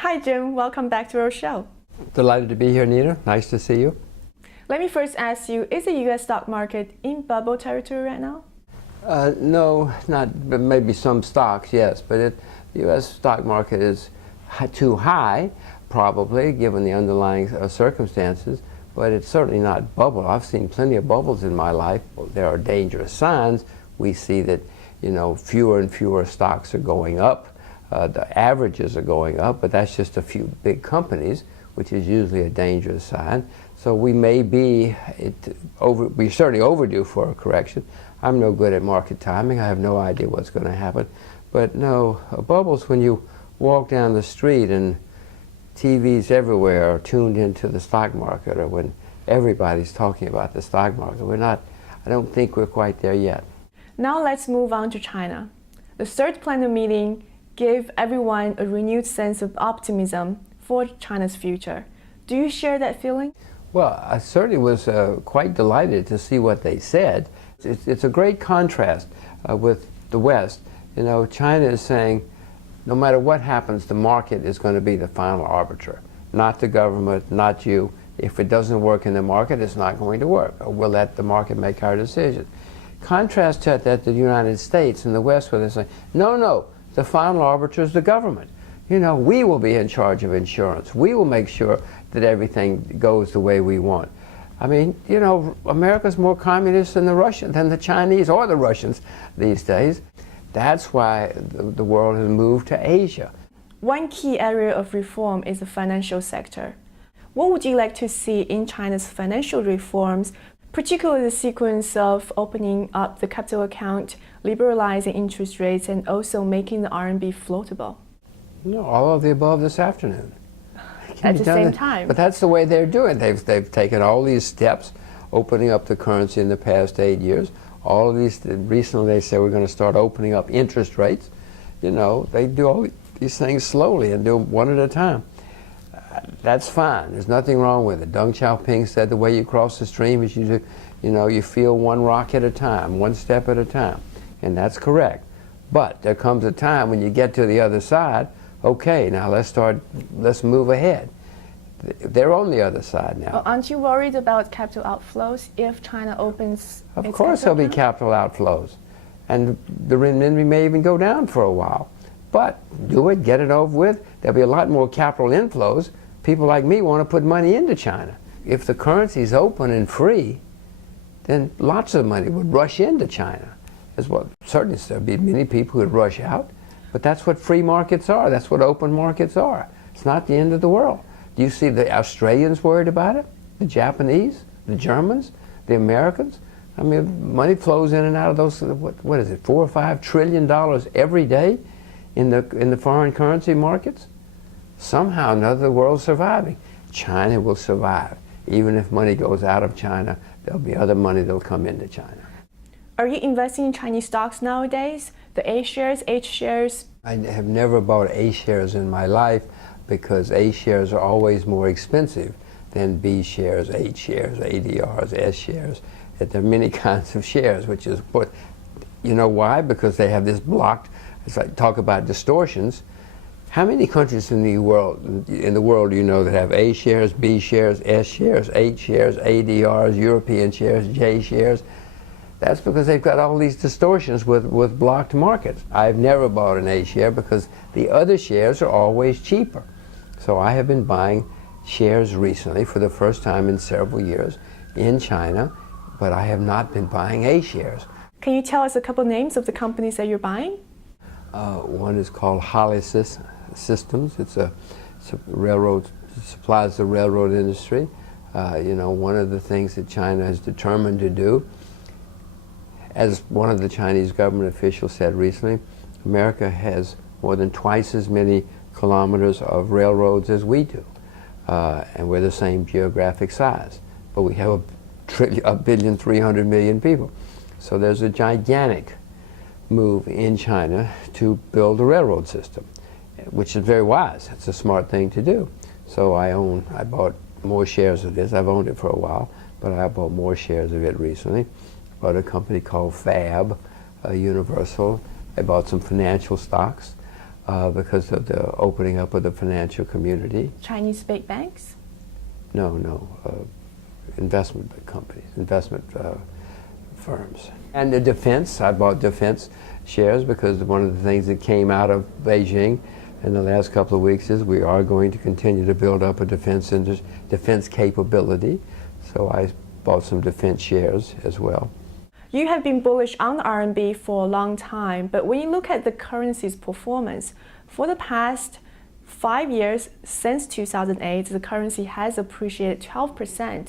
Hi Jim, welcome back to our show. Delighted to be here, Nina. Nice to see you. Let me first ask you, is the US stock market in bubble territory right now? No, not, but maybe some stocks, yes, but the U.S. stock market is too high, probably, given the underlying circumstances, but it's certainly not bubble. I've seen plenty of bubbles in my life. There are dangerous signs. We see that, fewer and fewer stocks are going up. The averages are going up, but that's just a few big companies, which is usually a dangerous sign. So we may be, we're certainly overdue for a correction. I'm no good at market timing. I have no idea what's going to happen. But no, bubbles when you walk down the street and TVs everywhere are tuned into the stock market, or when everybody's talking about the stock market. I don't think we're quite there yet. Now let's move on to China. The third plenum meeting gave everyone a renewed sense of optimism for China's future. Do you share that feeling? Well, I certainly was quite delighted to see what they said. It's a great contrast with the West. China is saying, no matter what happens, the market is going to be the final arbiter, not the government, not you. If it doesn't work in the market, it's not going to work. We'll let the market make our decision. Contrast that to the United States and the West, where they're saying, no, the final arbiter is the government. We will be in charge of insurance. We will make sure that everything goes the way we want. I mean, America's more communist than the Chinese or the Russians these days. That's why the world has moved to Asia. One key area of reform is the financial sector. What would you like to see in China's financial reforms, particularly the sequence of opening up the capital account, liberalizing interest rates, and also making the RMB floatable? All of the above this afternoon. At the same time. But that's the way they're doing. They've taken all these steps, opening up the currency in the past 8 years. All of these, recently they said we're going to start opening up interest rates. They do all these things slowly and do them one at a time. That's fine. There's nothing wrong with it. Deng Xiaoping said the way you cross the stream is you feel one rock at a time, one step at a time. And that's correct. But there comes a time when you get to the other side, okay, now let's move ahead. They're on the other side now. Well, aren't you worried about capital outflows if China opens Of course there'll be capital outflows. And the renminbi may even go down for a while. But do it, get it over with. There'll be a lot more capital inflows. People like me want to put money into China. If the currency's open and free, then lots of money would rush into China. Certainly there'll be many people who would rush out. But that's what free markets are. That's what open markets are. It's not the end of the world. Do you see the Australians worried about it? The Japanese? The Germans? The Americans? I mean, money flows in and out of those, what is it, $4 or $5 trillion every day in the foreign currency markets? Somehow or another, the world's surviving. China will survive. Even if money goes out of China, there'll be other money that'll come into China. Are you investing in Chinese stocks nowadays? The A shares, H shares? I have never bought A shares in my life because A shares are always more expensive than B shares, H shares, ADRs, S shares. There are many kinds of shares, which is what, why? Because they have this blocked, it's like talk about distortions. How many countries in the world do you know that have A shares, B shares, S shares, H shares, ADRs, European shares, J shares? That's because they've got all these distortions with blocked markets. I've never bought an A share because the other shares are always cheaper. So I have been buying shares recently for the first time in several years in China, but I have not been buying A shares. Can you tell us a couple names of the companies that you're buying? One is called HollySys Systems. It's a railroad, supplies the railroad industry. One of the things that China is determined to do, as one of the Chinese government officials said recently, America has more than twice as many kilometers of railroads as we do. And we're the same geographic size. But we have 1,300,000,000 people. So there's a gigantic move in China to build a railroad system, which is very wise. It's a smart thing to do. So I bought more shares of this. I've owned it for a while, but I bought more shares of it recently. Bought a company called Fab, Universal. I bought some financial stocks. because of the opening up of the financial community. Chinese big banks? No, investment companies, investment firms. And the defense, I bought defense shares because one of the things that came out of Beijing in the last couple of weeks is we are going to continue to build up a defense capability. So I bought some defense shares as well. You have been bullish on the RMB for a long time, but when you look at the currency's performance, for the past 5 years, since 2008, the currency has appreciated 12%.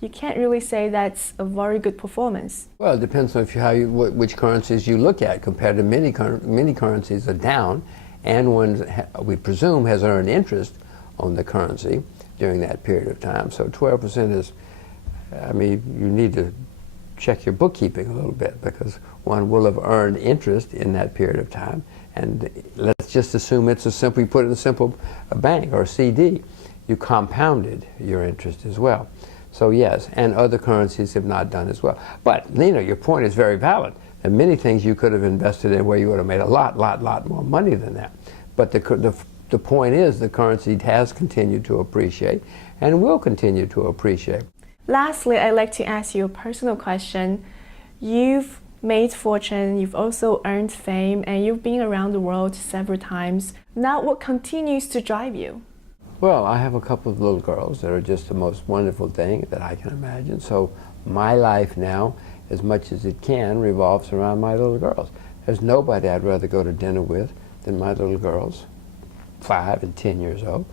You can't really say that's a very good performance. Well, it depends on which currencies you look at. Compared to many currencies are down, and one, we presume, has earned interest on the currency during that period of time. So 12% is, I mean, you need to check your bookkeeping a little bit because one will have earned interest in that period of time. And let's just assume it's you put it in a simple bank or a CD. You compounded your interest as well. So yes, and other currencies have not done as well. But Nina, your point is very valid. There are many things you could have invested in where you would have made a lot more money than that. But the point is the currency has continued to appreciate and will continue to appreciate. Lastly, I'd like to ask you a personal question. You've made fortune, you've also earned fame, and you've been around the world several times. Now, what continues to drive you? Well, I have a couple of little girls that are just the most wonderful thing that I can imagine. So my life now, as much as it can, revolves around my little girls. There's nobody I'd rather go to dinner with than my little girls, 5 and 10 years old.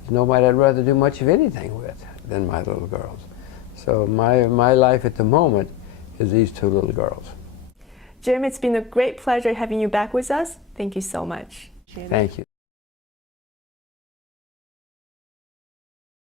There's nobody I'd rather do much of anything with than my little girls. So my life at the moment is these 2 little girls. Jim, it's been a great pleasure having you back with us. Thank you so much. Thank you.